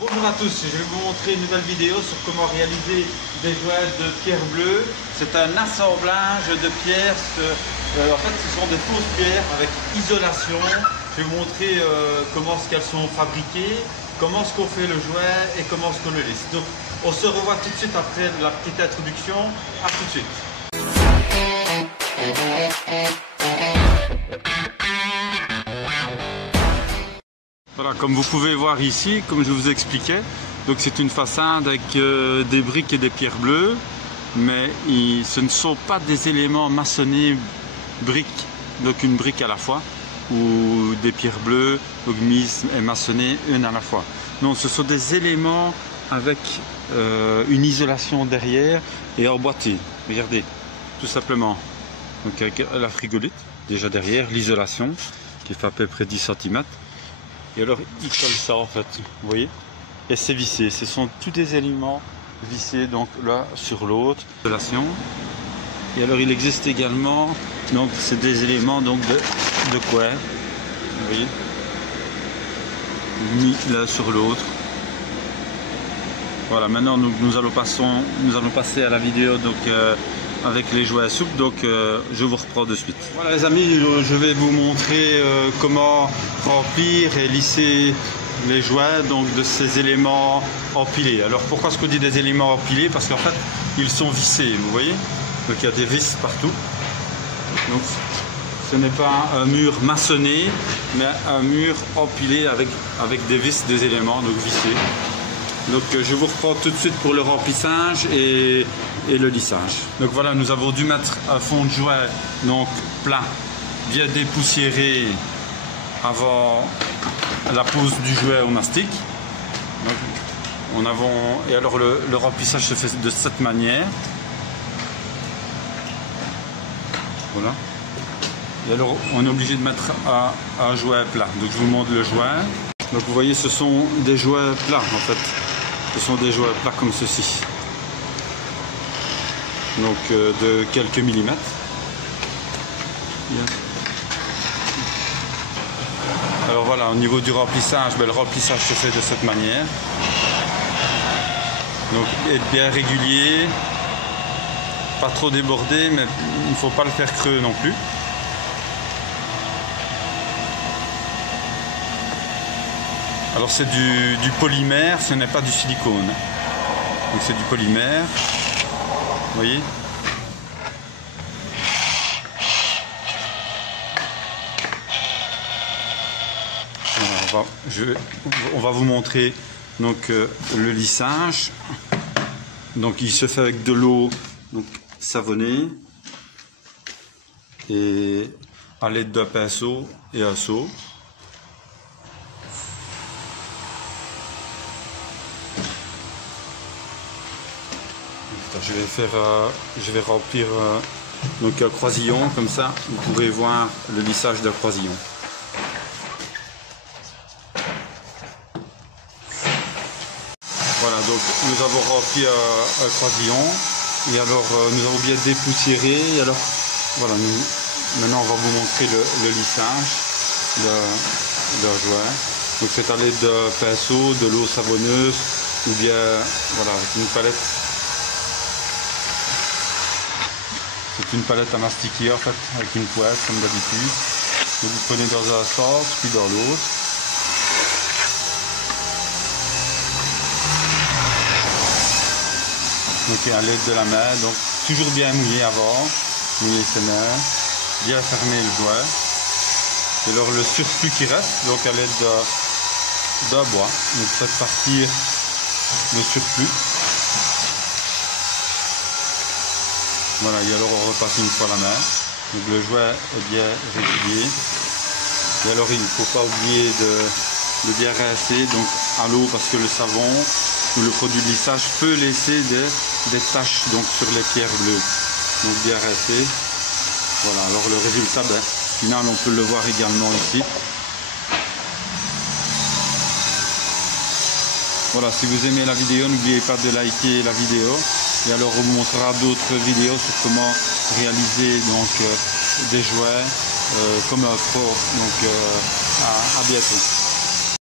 Bonjour à tous, je vais vous montrer une nouvelle vidéo sur comment réaliser des jouets de pierre bleue. C'est un assemblage de pierres, en fait ce sont des fausses pierres avec isolation. Je vais vous montrer comment qu'elles sont fabriquées, comment est-ce qu'on fait le jouet et comment est-ce qu'on le lisse. Donc on se revoit tout de suite après la petite introduction, à tout de suite. Voilà, comme vous pouvez voir ici, comme je vous expliquais, donc c'est une façade avec des briques et des pierres bleues, mais ce ne sont pas des éléments maçonnés briques, donc une brique à la fois, ou des pierres bleues, donc mises et maçonnées une à la fois. Non, ce sont des éléments avec une isolation derrière et emboîtés. Regardez, tout simplement. Donc avec la frigolite, déjà derrière, l'isolation, qui fait à peu près 10 cm. Et alors il colle ça en fait, vous voyez, et c'est vissé. Ce sont tous des éléments vissés donc l'un sur l'autre. Et alors il existe également, donc c'est des éléments donc de coin, vous voyez, mis l'un sur l'autre. Voilà, maintenant nous allons passer à la vidéo donc avec les jouets à soupe, donc je vous reprends de suite. Voilà les amis, je vais vous montrer comment remplir et lisser les jouets donc de ces éléments empilés. Alors pourquoi est-ce qu'on dit des éléments empilés? Parce qu'en fait ils sont vissés, vous voyez, donc il y a des vis partout. Donc ce n'est pas un mur maçonné, mais un mur empilé avec des vis, des éléments donc vissés. Donc je vous reprends tout de suite pour le remplissage et le lissage. Donc voilà, nous avons dû mettre un fond de jouet donc plat, bien dépoussiéré avant la pose du jouet au mastic. Donc, et alors le remplissage se fait de cette manière. Voilà. Et alors on est obligé de mettre un jouet plat. Donc je vous montre le jouet. Donc vous voyez, ce sont des jouets plats en fait. Ce sont des jouets plats comme ceci. Donc de quelques millimètres. Bien. Alors voilà, au niveau du remplissage, le remplissage se fait de cette manière. Donc être bien régulier, pas trop débordé, mais il ne faut pas le faire creux non plus. Alors c'est du polymère, ce n'est pas du silicone. Donc c'est du polymère. Vous voyez ? Alors, on va vous montrer donc le lissage. Donc il se fait avec de l'eau savonnée et à l'aide d'un pinceau et un seau. Je vais remplir donc un croisillon, comme ça vous pourrez voir le lissage d'un croisillon. Voilà, donc nous avons rempli un croisillon et alors nous avons bien dépoussiéré. Et alors voilà, maintenant on va vous montrer le lissage d'un jouet. Donc c'est à l'aide d'un pinceau, de l'eau savonneuse ou bien voilà avec une palette. C'est une palette à mastiquer en fait, avec une poêle comme d'habitude. Vous prenez dans un sens, puis dans l'autre. Donc à l'aide de la main, donc toujours bien mouiller avant, mouiller ses mains, bien fermer le jouet. Et alors le surplus qui reste, donc à l'aide d'un bois, donc faites partir le surplus. Voilà, et alors on repasse une fois la main. Donc le jouet est bien régulier. Et alors il ne faut pas oublier de bien rincer donc à l'eau, parce que le savon ou le produit de lissage peut laisser des taches donc sur les pierres bleues. Donc bien rincer. Voilà, alors le résultat final on peut le voir également ici. Voilà, si vous aimez la vidéo, n'oubliez pas de liker la vidéo. Et alors on vous montrera d'autres vidéos sur comment réaliser donc des jouets comme un pro. Donc à bientôt.